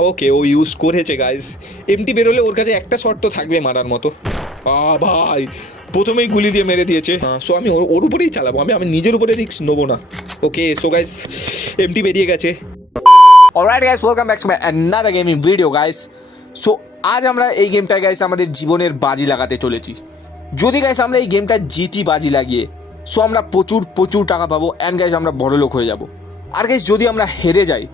ওকে, ও ইউজ করেছে guys empty বেরোলে ওর কাছে একটা শট তো থাকবে মারার মতো। আ, ভাই, প্রথমেই গুলি দিয়ে মেরে দিয়েছে। হ্যাঁ সো আমি ওর উপরেই চালাবো। আমি আমি নিজের উপরে রিস্ক নেব না। ওকে সো গাইজ এমটি বেরিয়ে গেছে। Alright guys welcome back to my another gaming video guys so আজ আমরা এই গেমটায় গাইস আমাদের জীবনের বাজি লাগাতে চলেছি। যদি গাইস আমরা এই গেমটা জিতি বাজি লাগিয়ে সো আমরা প্রচুর প্রচুর টাকা পাবো অ্যান্ড গাইস আমরা বড়লোক হয়ে যাব। আর গাইস যদি আমরা হেরে যাই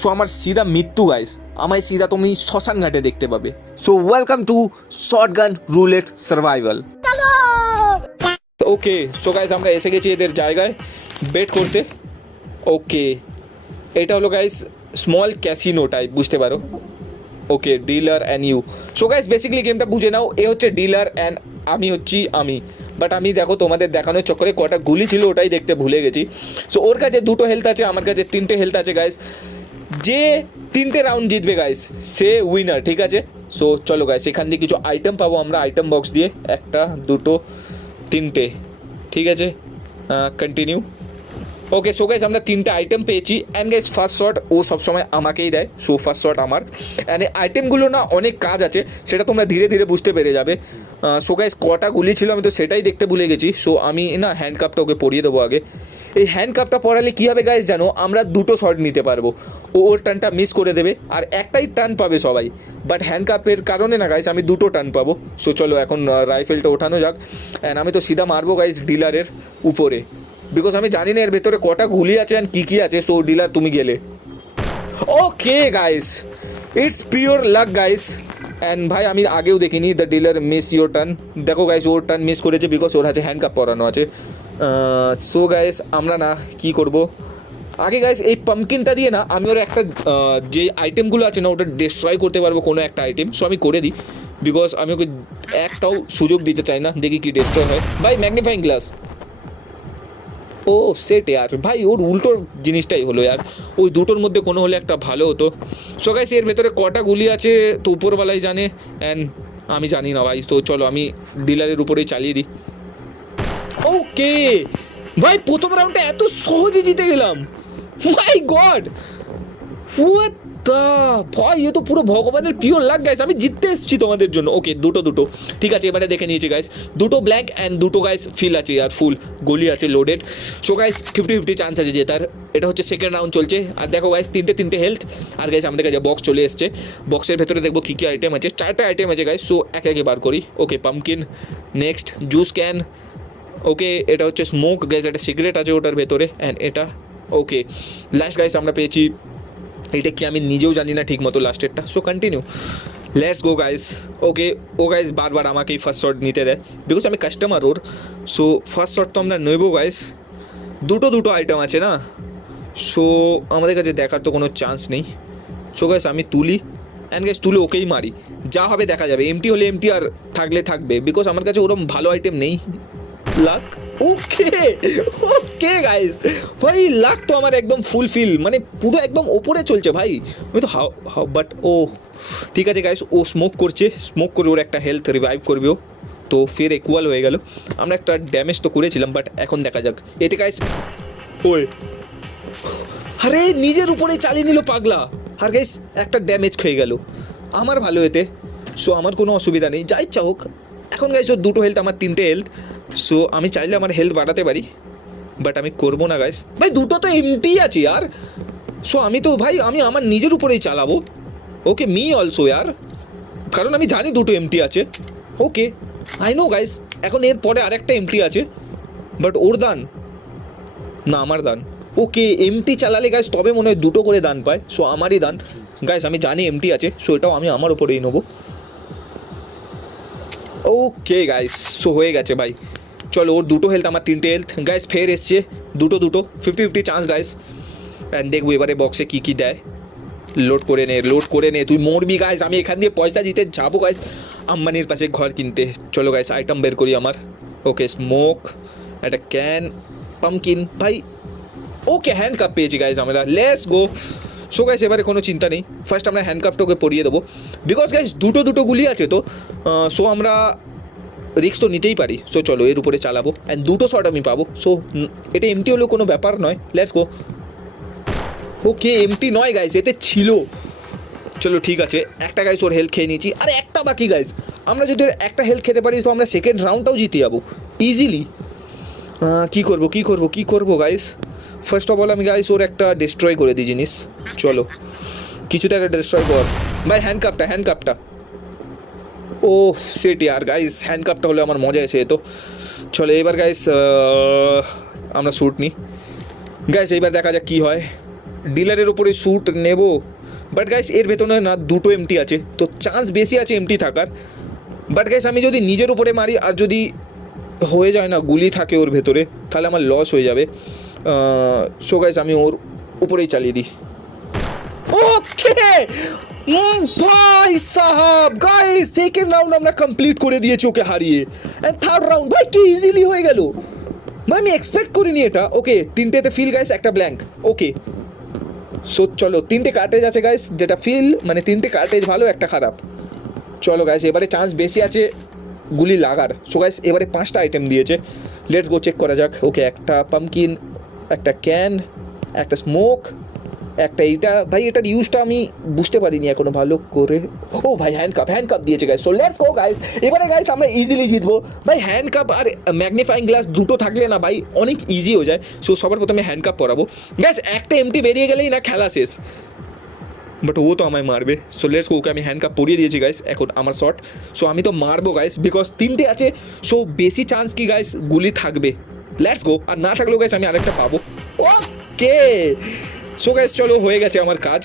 সো আমার সিধা মৃত্যু গাইস আমায় সিধা তুমি শ্মশান ঘাটে দেখতে পাবে। So welcome to shotgun roulette survival okay so guys আমরা এসে গেছি এদের জায়গায় বেট করতে। ওকে এটা হলো গাইস স্মল ক্যাসিনো টাইপ বুঝতে পারো? Okay dealer and you so guys basically গেমটা বুঝে নাও এ হচ্ছে ডিলার অ্যান্ড আমি হচ্ছি আমি। বাট আমি দেখো তোমাদের দেখানোর চক্করে কটা গুলি ছিল ওটাই দেখতে ভুলে গেছি। সো ওর কাছে দুটো হেলথ আছে আমার কাছে তিনটে হেলথ আছে গাইস যে তিনটে রাউন্ড জিতবে গাইস সে উইনার ঠিক আছে? সো চলো গাইস এখান দিয়ে কিছু আইটেম পাবো আমরা আইটেম বক্স দিয়ে। একটা, দুটো, তিনটে, ঠিক আছে? কন্টিনিউ ওকে সো গাইস আমরা তিনটে আইটেম পেয়েছি। অ্যান্ড গাইস ফার্স্ট শট ও সবসময় আমাকেই দেয়। সো ফার্স্ট শট আমার। অ্যান্ড এই আইটেমগুলো না অনেক কাজ আছে, সেটা তোমরা ধীরে ধীরে বুঝতে পেরে যাবে। সো গাইস কটা গুলি ছিল আমি তো সেটাই দেখতে ভুলে গেছি। সো আমি না হ্যান্ড কাপটা ওকে পরিয়ে দেবো আগে। এই হ্যান্ড কাপটা পরালে কী হবে গাইস জানো? আমরা দুটো শট নিতে পারব। ও ওর টানটা মিস করে দেবে, আর একটাই টান পাবে সবাই। বাট হ্যান্ড কাপের কারণে না গাইস আমি দুটো টান পাবো। সো চলো এখন রাইফেলটা ওঠানো যাক। অ্যান্ড আমি তো সিধা মারবো গাইস ডিলারের উপরে। বিকজ আমি জানি না এর ভেতরে কটা গুলি আছে অ্যান্ড কী কী আছে। সো ডিলার তুমি গেলে। Okay guys it's pure luck guys and ভাই, আমি আগেও দেখিনি the dealer miss your turn দেখো গাইস ওর টার্ন মিস করেছে বিকজ ওর হাতে হ্যান্ড কাপ পরানো আছে। সো গাইস আমরা না কি করব? আগে গাইস এই পাম্পকিনটা দিয়ে না আমি ওর একটা যে আইটেমগুলো আছে না, ওটা ডিস্ট্রয় করতে পারব কোনো একটা আইটেম সো আমি করে দিই। বিকজ আমি ওকে একটাও সুযোগ দিতে চাই না, দেখি কি ডিস্ট্রয় হয়। ভাই ম্যাগনিফাইং গ্লাস ও সেট ইয়ার ভাই, ওর উল্টো জিনিসটাই হলো ইয়ার ওই দুটোর মধ্যে কোনো হলে একটা ভালো হতো। সো গাইস এর ভেতরে কটা গুলি আছে, তো উপরবেলায় জানে। অ্যান্ড আমি জানি না ভাই, তো চলো আমি ডিলারের উপরেই চালিয়ে দিই। ওকে ভাই, প্রথম রাউন্ডে এত সহজে জিতে গেলাম। মাই গড ভাই, এ তো পুরো ভগবানের পিওর লাগ গাইস আমি জিততে এসেছি তোমাদের জন্য। ওকে দুটো দুটো। ঠিক আছে, এবারে দেখে নিয়েছি গাইস দুটো ব্ল্যাঙ্ক অ্যান্ড দুটো গাইস ফিল আছে, আর ফুল গলি আছে loaded so guys fifty fifty chance আছে জেতার। এটা হচ্ছে সেকেন্ড রাউন্ড চলছে। আর দেখো গাইস তিনটে তিনটে হেলথ আর গাইস আমাদের কাছে বক্স চলে এসছে। বক্সের ভেতরে দেখব কী কী আইটেম আছে। চারটে আইটেম আছে গাইস সো একে একে বার করি। Okay pumpkin next juice can okay এটা হচ্ছে স্মোক গ্যাস একটা সিগারেট আছে ওটার ভেতরে অ্যান্ড এটা ওকে লাস্ট গাইস আমরা পেয়েছি, এটা কি আমি নিজেও জানি না ঠিক মতো লাস্টেরটা so continue let's go guys okay O guys বারবার আমাকেই ফার্স্ট শট নিতে দেয় বিকজ আমি কাস্টমার ওর সো ফার্স্ট শট তো আমরা নেব গাইস দুটো দুটো আইটেম আছে না সো আমাদের কাছে দেখার তো কোনো চান্স নেই। সো গাইস আমি তুলি অ্যান্ড গাইস তুলে ওকেই মারি। যা হবে দেখা যাবে এমটি হলে এমটি আর থাকলে থাকবে বিকজ আমার কাছে ওরকম ভালো আইটেম নেই। লাক ওকে ওকে গাইস ভাই লাক তো আমার একদম ফুলফিল মানে পুরো একদম ওপরে চলছে ভাই। আমি তো হাও হাও বাট ও, ঠিক আছে গাইস ও স্মোক করছে। স্মোক করে ওর একটা হেলথ রিভাইভ করবে ও। তো ফের ইকুয়াল হয়ে গেল। আমরা একটা ড্যামেজ তো করেছিলাম বাট এখন দেখা যাক। এতে গাইস ওই। আরে, নিজের উপরে চালিয়ে নিল পাগলা। আর গাইস একটা ড্যামেজ খেয়ে গেল। আমার ভালো এতে। সো আমার কোনো অসুবিধা নেই। যা ইচ্ছা হোক। এখন গাইস ওর দুটো হেলথ আমার তিনটে হেলথ সো আমি চাইলে আমার হেলথ বাড়াতে পারি বাট আমি করব না গাইস ভাই, দুটো তো এমটি আছে আর সো আমি তো, ভাই, আমি আমার নিজের উপরেই চালাবো। ওকে মি অলসো ইয়ার কারণ আমি জানি দুটো এমটি আছে। ওকে আই নো গাইস এখন এর পরে আরেকটা এমটি আছে বাট ওর দান। না, আমার দান। ওকে এমটি চালালে গাইস তবে মনে হয় দুটো করে দান পায়। সো আমারই দান। গাইস আমি জানি এমটি আছে সো এটাও আমি আমার উপরেই নেব। ওকে গাইস সো হয়ে গেছে, ভাই। চলো, ওর দুটো হেলথ আমার তিনটে হেলথ গাইস ফের এসছে। দুটো দুটো। Fifty fifty chance guys and দেখব এবারে বক্সে কী কী দেয়। লোড করে নে লোড করে নে। তুই মরবি গাইস আমি এখান দিয়ে পয়সা দিতে যাব গাইস আম্বানির পাশে ঘর কিনতে। চলো গাইস আইটেম বের করি আমার। ওকে স্মোক একটা ক্যান পামকিন ভাই ওকে হ্যান্ড কাপ পেয়েছি গাইজ আমরা। লেস গো সো গাইস এবারে কোনো চিন্তা নেই। ফার্স্ট আমরা হ্যান্ড কাপটা ওকে পরিয়ে দেবো। বিকজ গাইজ দুটো দুটো গুলি আছে তো। সো আমরা রিক্স তো নিতেই পারি। সো চলো, এর উপরে চালাবো। অ্যান্ড দুটো শট আমি পাবো। সো এটা এমটি হলেও কোনো ব্যাপার নয়। লেটস গো ওকে এমটি নয় গাইজ এতে ছিল। চলো, ঠিক আছে। একটা গাইস ওর হেলথ খেয়ে নিয়েছি। আরে, একটা বাকি গাইস আমরা যদি একটা হেলথ খেতে পারি তো আমরা সেকেন্ড রাউন্ডটাও জিতে যাব। ইজিলি কি করব কি করব কি করব গাইস ফার্স্ট অফ অল আমি গাইস ওর একটা ডিস্ট্রয় করে দিই জিনিস। চলো। কিছুটা একটা ডিস্ট্রয় কর। ভাই হ্যান্ড কাপটা হ্যান্ড কাপটা ও সেট ইয়ার গাইস হ্যান্ড কাপটা হলে আমার মজা এসে তো চলে এবার গাইস আমরা শ্যুট নিই গাইস এইবার দেখা যাক কী হয়। ডিলারের ওপরে শ্যুট নেব বাট গাইস এর ভেতরে না দুটো এমটি আছে, তো চান্স বেশি আছে এমটি থাকার। বাট গাইস আমি যদি নিজের উপরে মারি, আর যদি হয়ে যায় না, গুলি থাকে ওর ভেতরে, তাহলে আমার লস হয়ে যাবে। সো গাইস আমি ওর উপরেই চালিয়ে দিই। ওকে ভাই সাহাব গাইস সেকেন্ড রাউন্ড আমরা কমপ্লিট করে দিয়েছি ওকে হারিয়ে। অ্যান্ড থার্ড রাউন্ড ভাই, কি ইজিলি হয়ে গেল। ভাই, আমি এক্সপেক্ট করিনি এটা। ওকে তিনটেতে ফিল গাইস একটা ব্ল্যাঙ্ক ওকে সো চলো, তিনটে কার্টেজ আছে গাইস যেটা ফিল মানে তিনটে কার্টেজ ভালো, একটা খারাপ। চলো গাইস এবারে চান্স বেশি আছে গুলি লাগার। সো গাইস এবারে পাঁচটা আইটেম দিয়েছে। লেটস গো চেক করা যাক। ওকে একটা পামকিন একটা ক্যান একটা স্মোক একটা এইটা, ভাই, এটার ইউজটা আমি বুঝতে পারিনি এখনও ভালো করে। ও, ভাই হ্যান্ড কাপ হ্যান্ড কাপ দিয়েছে guys so let's go guys এবারে গাইস আমরা ইজিলি জিতবো। ভাই হ্যান্ড কাপ আর ম্যাগনিফাইং গ্লাস দুটো থাকলে না, ভাই, অনেক ইজি হয়ে যায়। সো সবার প্রথমে হ্যান্ড কাপ পরাবো। গাইস একটা এমটি বেরিয়ে গেলেই না খেলা শেষ। বাট ও তো আমায় মারবে। সো লেটস ওকে আমি হ্যান্ড কাপ পরিয়ে দিয়েছি গাইস এখন আমার শট সো আমি তো মারবো গাইস বিকজ তিনটে আছে। সো বেশি চান্স কি গাইস গুলি থাকবে। লেটস গো আর না থাকলেও গাইস আমি আরেকটা পাবো। ওকে সো গাইস চলো, হয়ে গেছে আমার কাজ।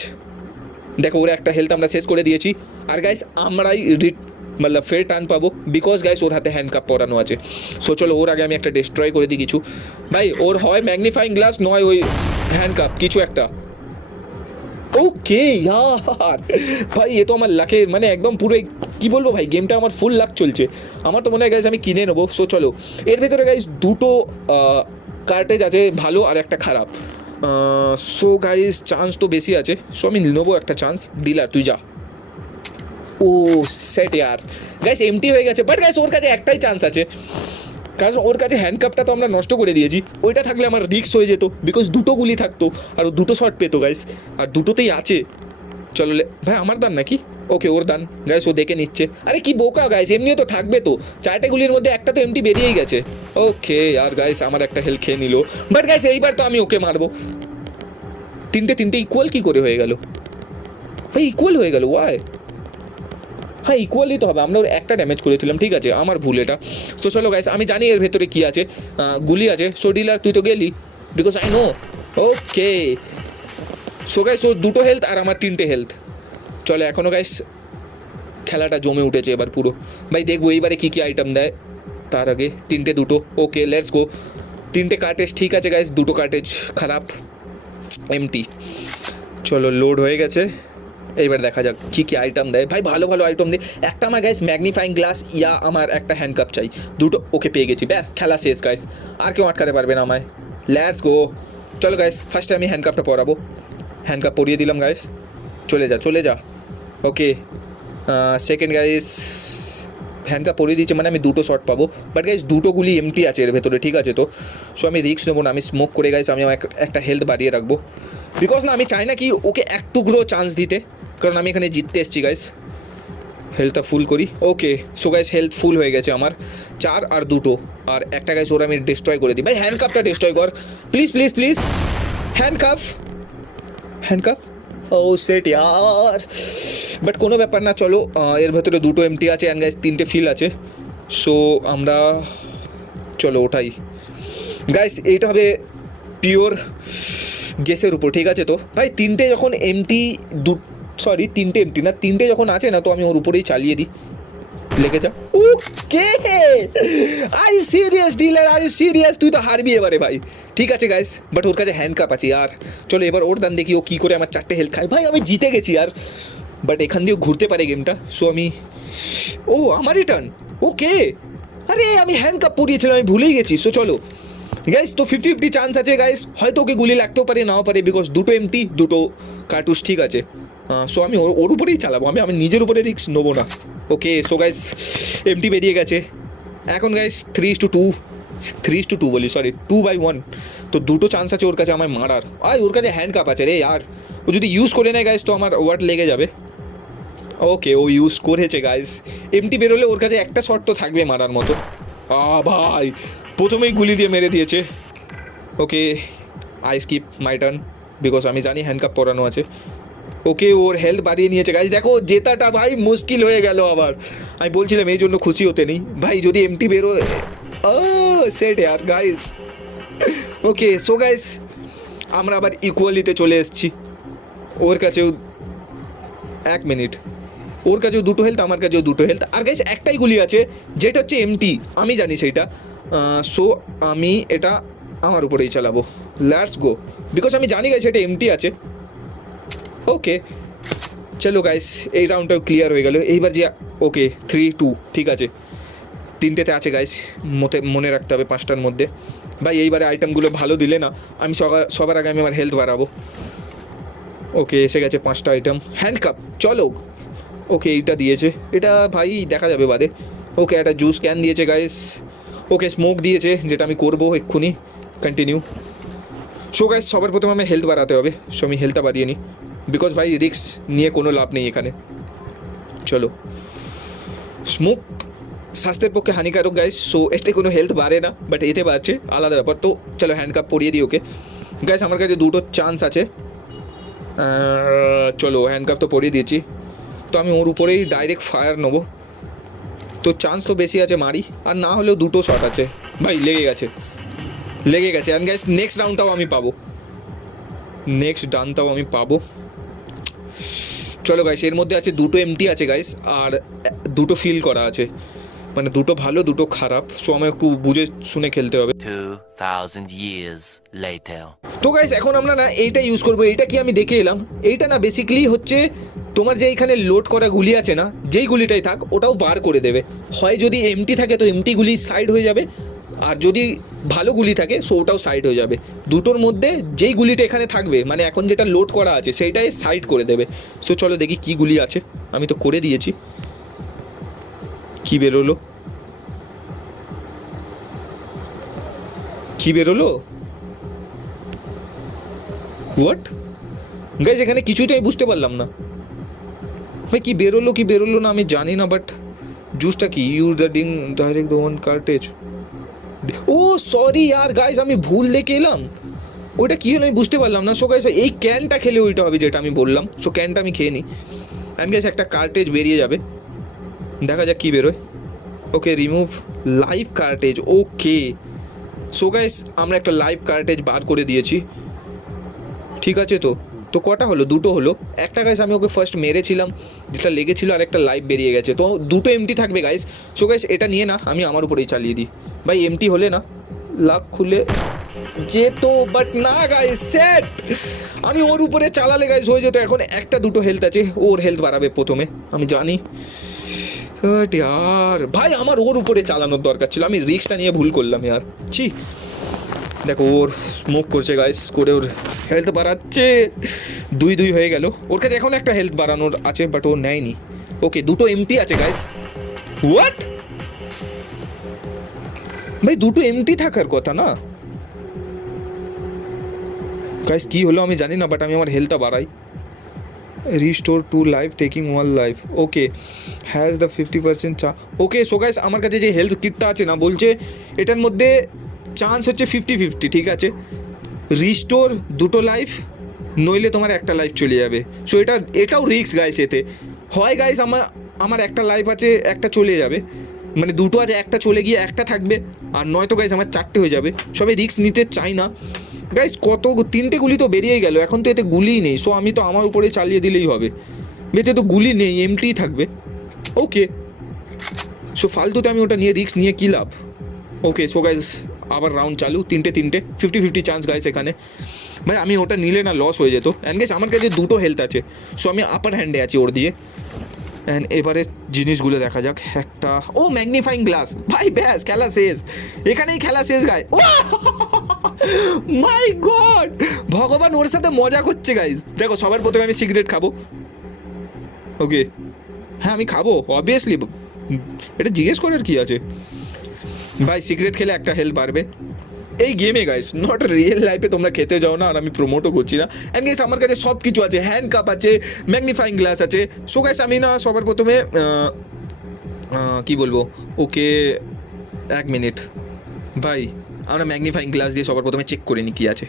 দেখো, ওরা একটা হেলথ আমরা শেষ করে দিয়েছি। আর গাইস আমরাই রিট মতলব ফের টান পাবো। বিকজ গাইস ওর হাতে হ্যান্ড কাপ পরানো আছে। সো চলো, ওর আগে আমি একটা ডিস্ট্রয় করে দিই কিছু। ভাই, ওর হয় ম্যাগনিফাইং গ্লাস নয় ওই হ্যান্ড কাপ কিছু একটা। ওকে ইয়ার ভাই, এ তো আমার লাখে মানে একদম পুরো কি বলব ভাই গেমটা আমার ফুল লাখ চলছে। আমার তো মনে হয় গাইজ আমি কিনে নেব। সো চলো, এর ভেতরে গাইজ দুটো কার্টেজ আছে, ভালো আর একটা খারাপ। সো গাইজ চান্স তো বেশি আছে। সো আমি নেব একটা চান্স ডিলার তুই যা। ও সেট ইয়ার গাইস এমটি হয়ে গেছে। বাট গাইস ওর কাছে একটাই চান্স আছে। কারণ ওর কাছে হ্যান্ডকাপটা তো আমরা নষ্ট করে দিয়েছি। ওইটা থাকলে আমার রিক্স হয়ে যেত। বিকজ দুটো গুলি থাকতো। আর দুটো শট পেতো গাইস আর দুটোতেই আছে। চলো ভাই, আমার দান নাকি? ওকে, ওর দান গাইস ও দেখে নিচ্ছে। আরে, কি বোকা গাইস এমনিও তো থাকবে তো। চারটে গুলির মধ্যে একটা তো এমটি বেরিয়েই গেছে। ওকে আর গাইস আমার একটা হেল খেয়ে নিল। বাট গাইস এইবার তো আমি ওকে মারবো। তিনটে তিনটে ইকুয়াল কি করে হয়ে গেল? ভাই ইকুয়াল হয়ে গেল ওয়াই হ্যাঁ ইকুয়ালি তো হবে। আমরা ওর একটা ড্যামেজ করেছিলাম, ঠিক আছে? আমার ভুল এটা। সো চলো গাইস আমি জানি এর ভেতরে কী আছে। গুলি আছে। সো ডিলার তুই তো গেলি। Because I know okay so guys ওর দুটো হেলথ আর আমার তিনটে হেলথ চলো এখনও গাইস খেলাটা জমে উঠেছে এবার পুরো। ভাই দেখব এইবারে কী কী আইটেম দেয়। তার আগে তিনটে দুটো। ওকে লেটস গো তিনটে কার্টেজ ঠিক আছে গাইস দুটো কার্টেজ খারাপ। এমটি চলো লোড হয়ে গেছে। এইবার দেখা যাক কী কী আইটেম দেয়। ভাই ভালো ভালো আইটেম দিই একটা আমার গাইস ম্যাগনিফাইং গ্লাস ইয়া আমার একটা হ্যান্ড কাপ চাই। দুটো ওকে পেয়ে গেছি। ব্যাস, খেলা শেষ গাইস আর কেউ আটকাতে পারবে না আমায়। লেটস গো চলো গাইস ফার্স্টে আমি হ্যান্ড কাপটা পরাবো। হ্যান্ড কাপ পরিয়ে দিলাম গাইস চলে যা চলে যা। ওকে সেকেন্ড হ্যান্ড কাপ পরিয়ে দিয়েছে মানে আমি দুটো শট পাবো। বাট গাইজ দুটো গুলি এমটি আছে এর ভেতরে, ঠিক আছে তো? সো আমি রিস্ক নেব না, আমি স্মোক করে গাইস আমি আমার এক- একটা হেলথ বাড়িয়ে রাখব। বিকজ না, আমি চাই না কি ওকে এক টুকরো চান্স দিতে, কারণ আমি এখানে জিততে এসেছি গাইস হেলথটা ফুল করি। Okay so guys health full হয়ে গেছে আমার। চার আর দুটো। আর একটা গাইস ওরা আমি ডিস্ট্রয় করে দিই। ভাই হ্যান্ড কাপটা ডিস্ট্রয় কর। Please please please handcuff handcuff oh shit year but কোনো ব্যাপার না, চলো এর ভেতরে দুটো এমটি আছে অ্যান্ড গাইস তিনটে ফিল আছে। সো আমরা, চলো ওটাই গাইস এইটা হবে পিওর গ্যাসের উপর, ঠিক আছে তো? ভাই, তিনটে যখন এমটি দু সরি তিনটে এমটি না, তিনটে যখন আছে না, তো আমি ওর উপরেই চালিয়ে দিই। লেগে যা okay. Are you serious dealer are you serious তুই তো হারবি এবারে ভাই। ঠিক আছে গাইস বাট ওর কাছে হ্যান্ড কাপ আছে, আর চলো এবার ওর দান দেখি ও কী করে আমার চারটে হেল্প খায়। ভাই, আমি জিতে গেছি, আর বাট এখান দিয়েও ঘুরতে পারে গেমটা সো আমি, ও আমারই টার্ন ওকে আরে, আমি হ্যান্ড কাপ পরিয়েছিলাম আমি ভুলেই গেছি। সো চলো। গাইস তো ফিফটি ফিফটি চান্স আছে গাইস হয়তো ওকে গুলি লাগতেও পারে, নাও পারে বিকজ দুটো এমটি দুটো কার্টুস ঠিক আছে। সো আমি ওর উপরেই চালাবো। আমি আমি নিজের উপরে রিস্ক নেব না। ওকে সো গাইস এমটি বেরিয়ে গেছে। এখন guys three two two three two two বলি সরি টু বাই ওয়ান তো দুটো চান্স আছে ওর কাছে আমায় মারার। আর ওর কাছে হ্যান্ড কাপ আছে রে আর ও যদি ইউজ করে নেয় গাইস তো আমার ওয়ার্ড লেগে যাবে। ওকে ও ইউজ করেছে গাইস এমটি বেরোলে ওর কাছে একটা শট তো থাকবে মারার মতো। আ ভাই, প্রথমেই গুলি দিয়ে মেরে দিয়েছে। Okay I skip my turn because আমি জানি হ্যান্ডকাপ পরানো আছে। ওকে ওর হেলথ বাড়িয়ে নিয়েছে। গাইজ দেখো, জেতাটা ভাই মুশকিল হয়ে গেল আবার। আমি বলছিলাম এই জন্য খুশি হতে নেই। ভাই, যদি এমটি বেরো সেট আর গাইস ওকে সো গাইস আমরা আবার ইকুয়ালিতে চলে এসেছি। ওর কাছেও এক মিনিট ওর কাছেও দুটো হেলথ আমার কাছেও দুটো হেলথ আর গাইস একটাই গুলি আছে, যেটা হচ্ছে এমটি আমি জানি সেইটা সো আমি এটা আমার উপরেই চালাবো। লেটস গো বিকজ আমি জানি গাইস এটা এমটি আছে। ওকে চলো গাইস এই রাউন্ডটাও ক্লিয়ার হয়ে গেল। এইবার যে ওকে থ্রি টু ঠিক আছে। তিনটেতে আছে গাইস মতে, মনে রাখতে হবে পাঁচটার মধ্যে। ভাই, এইবারে আইটেমগুলো ভালো দিলে না, আমি সবার সবার আগে আমি আমার হেলথ বাড়াবো। ওকে এসে গেছে পাঁচটা আইটেম হ্যান্ডকাপ চলো। ওকে এইটা দিয়েছে। এটা ভাই, দেখা যাবে বাদে। ওকে একটা জুস ক্যান দিয়েছে গাইস ওকে স্মোক দিয়েছে, যেটা আমি করব এক্ষুনি। কন্টিনিউ সো গাইস সবার প্রথমে আমি হেলথ বাড়াতে হবে। সো আমি হেলথটা বাড়িয়ে নিই। বিকজ ভাই রিক্স নিয়ে কোনো লাভ নেই এখানে। চলো। স্মোক স্বাস্থ্যের পক্ষে হানিকারক গাইস সো এতে কোনো হেলথ বাড়ে না বাট এতে বাড়ছে। আলাদা ব্যাপার। তো, চলো হ্যান্ডকাপ পরিয়ে দিই ওকে। গাইস আমার কাছে দুটো চান্স আছে। চলো হ্যান্ডকাপ তো পরিয়ে দিয়েছি। তো, আমি ওর উপরেই ডাইরেক্ট ফায়ার নেব। তো চান্স তো বেশি আছে মারি। আর না হলেও দুটো শট আছে। ভাই, লেগে গেছে। লেগে গেছে। অ্যান্ড গাইস নেক্সট রাউন্ডটাও আমি পাবো। নেক্সট ডানটাও আমি পাবো। চলো গাইস এর মধ্যে আছে দুটো এমটি আছে গাইস আর দুটো ফিল করা আছে। মানে দুটো ভালো দুটো খারাপ সো আমার একটু বুঝে শুনে খেলতে হবে। 2,000 years later. তো গাইস এখন আমরা না এইটা ইউজ করব এইটা কি আমি দেখে এলাম? এইটা না বেসিক্যালি হচ্ছে তোমার যে এখানে লোড করা গুলি আছে না যেই গুলিটাই থাক ওটাও বার করে দেবে। হয় যদি এমটি থাকে তো এমটি গুলি সাইড হয়ে যাবে আর যদি ভালো গুলি থাকে সো ওটাও সাইড হয়ে যাবে। দুটোর মধ্যে যেই গুলিটা এখানে থাকবে মানে এখন যেটা লোড করা আছে, সেইটাই সাইড করে দেবে। সো চলো দেখি কি গুলি আছে। আমি তো করে দিয়েছি। কি বেরোলো? কি বেরোলো? হোয়াট গাইজ এখানে কিছুই তো আমি বুঝতে পারলাম না। ভাই, কি বেরোলো কি বেরোলো না, আমি জানি না বাট জুসটা কি? Use the ding direct the one cartridge oh sorry R guys আমি ভুল দেখে এলাম। ওইটা কী হলো আমি বুঝতে পারলাম না। সো গাইজ এই ক্যানটা খেলে ওইটা হবে যেটা আমি বললাম। সো ক্যানটা আমি খেয়ে নিই। অ্যান্ড গাইজ একটা কার্টেজ বেরিয়ে যাবে। দেখা যাক কী বেরোয়। Okay remove live cartridge okay so guys আমরা একটা লাইভ কার্টেজ বার করে দিয়েছি। ঠিক আছে তো? তো কটা হলো? দুটো হলো। একটা গাইস আমি ওকে ফার্স্ট মেরেছিলাম। যেটা লেগেছিল আর একটা লাইভ বেরিয়ে গেছে। তো দুটো এমটি থাকবে গাইস সো গাইস এটা নিয়ে না, আমি আমার উপরেই চালিয়ে দিই। ভাই এমটি হলে না লাভ খুলে যেত বাট না গাইস সেট আমি ওর উপরে চালালে গাইস হয়ে যেত। এখন একটা দুটো হেলথ আছে। ওর হেলথ বাড়াবে প্রথমে। আমি জানি। ইয়ার ভাই, আমার ওর উপরে চালানোর দরকার ছিল। আমি রিক্সটা নিয়ে ভুল করলাম ইয়ার ছি। দেখো, ওর স্মোক করছে গাইস করে ওর হেলথ বাড়াচ্ছে। দুই দুই হয়ে গেল। ওর কাছে এখন একটা হেলথ বাড়ানোর আছে বাট ও নেয়নি। ওকে দুটো এমটি আছে গাইস হোয়াট ভাই, দুটো এমটি থাকার কথা না? গাইস কি হলো আমি জানি না বাট আমি আমার হেলথটা বাড়াই। Restore to life taking one life okay has the fifty percent চা ওকে সো গাইস আমার কাছে যে হেলথ কিটটা আছে না, বলছে এটার মধ্যে চান্স হচ্ছে ফিফটি ফিফটি ঠিক আছে? রিস্টোর দুটো লাইফ নইলে তোমার একটা লাইফ চলে যাবে। সো এটা, এটাও রিক্স গাইস এতে। হয় গাইস আমার আমার একটা লাইফ আছে, একটা চলে যাবে। মানে দুটো আছে একটা চলে গিয়ে একটা থাকবে, আর নয়তো গাইস আমার চারটে হয়ে যাবে। সবাই রিক্স নিতে চাই না। গাইস কত তিনটে গুলি তো বেরিয়েই গেল, এখন তো এতে গুলিই নেই। সো আমি তো আমার উপরে চালিয়ে দিলেই হবে। বেতে তো গুলি নেই এমটিই থাকবে। ওকে সো ফালতুতে আমি ওটা নিয়ে রিক্স নিয়ে কী লাভ? ওকে সো গাইস আবার রাউন্ড চালু, তিনটে তিনটে। ফিফটি ফিফটি চান্স গাইস এখানে। ভাই, আমি ওটা নিলে না লস হয়ে যেত। অ্যান্ড গাইস আমার কাছে দুটো হেলথ আছে। সো আমি আপার হ্যান্ডে আছি ওর দিয়ে। অ্যান্ড এবারে জিনিসগুলো দেখা যাক। একটা, ও ম্যাগনিফাইং গ্লাস ভাই, ব্যাস, খেলা শেষ। এখানেই খেলা শেষ গায় মাই গড ভগবান ওর সাথে মজা করছে গাইজ দেখো, সবার প্রথমে আমি সিগারেট খাব। ওকে হ্যাঁ আমি খাব অবভিয়াসলি এটা জিজ্ঞেস করার কি আছে? ভাই সিগারেট খেলে একটা হেল্প বাড়বে। এই গেমে গাইস নট রিয়েল লাইফে তোমরা খেতে যাও না, আর আমি প্রমোটও করছি না। অ্যান্ড গাইস আমার কাছে সব কিছু আছে হ্যান্ড কাপ আছে ম্যাগনিফাইং গ্লাস আছে। সো গাইস আমি না সবার প্রথমে কি বলব? ওকে, এক মিনিট ভাই, আমরা ম্যাগনিফাইং গ্লাস দিয়ে সবার প্রথমে চেক করে নিই কী আছে।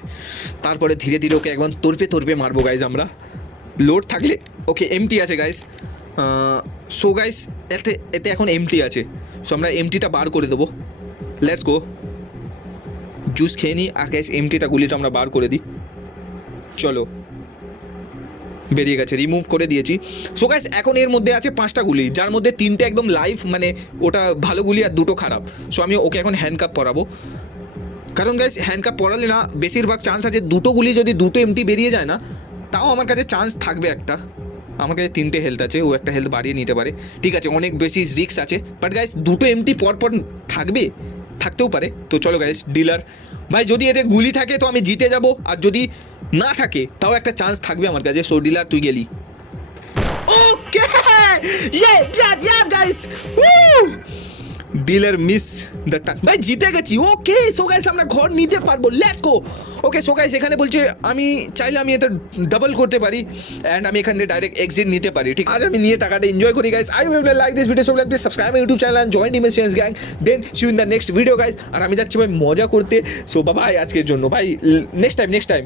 তারপরে ধীরে ধীরে ওকে একবার তোরপে তোরপে মারবো গাইজ আমরা। লোড থাকলে ওকে এমটি আছে গাইস সো গাইস এতে এতে এখন এমটি আছে। সো আমরা এমটিটা বার করে দেবো। লেটস গো জুস খেয়ে নিই, আর গ্যাস এমটিটা গুলিটা আমরা বার করে দিই। চলো। বেরিয়ে গেছে রিমুভ করে দিয়েছি। সো গাইস এখন এর মধ্যে আছে পাঁচটা গুলি, যার মধ্যে তিনটে একদম লাইভ মানে ওটা ভালো গুলি আর দুটো খারাপ। সো আমি ওকে এখন হ্যান্ডকাপ পরাবো। কারণ গাইস হ্যান্ডকাপ পরালে না, বেশিরভাগ চান্স আছে দুটো গুলি যদি দুটো এমটি বেরিয়ে যায় না, তাও আমার কাছে চান্স থাকবে একটা। আমার কাছে তিনটে হেলথ আছে, ও একটা হেলথ বাড়িয়ে নিতে পারে। ঠিক আছে, অনেক বেশি রিস্ক আছে। বাট গাইস দুটো এমটি পর পর থাকবে? থাকতেও পারে। তো চলো গাইস ডিলার ভাই, যদি এতে গুলি থাকে তো আমি জিতে যাব, আর যদি না থাকে, তাও একটা চান্স থাকবে আমার কাছে। সো ডিলার তুই গেলি। ওকে ইয়ে yeah yeah guys dealer miss the টাক ভাই, জিতে গেছি। ওকে সো আমরা ঘর নিতে পারব। লেটস গো ওকে সো এখানে বলছে, আমি চাইলে আমি এটা ডাবল করতে পারি অ্যান্ড আমি এখান থেকে ডাইরেক্ট এক্সিট নিতে পারি, ঠিক আজ আমি নিয়ে টাকাটা এনজয় করি guys I will like this video so please subscribe YouTube channel and join change gang then see in the next video guys আর আমি যাচ্ছি, ভাই, মজা করতে। সো বাবাই আজকের জন্য। ভাই নেক্সট টাইম নেক্সট টাইম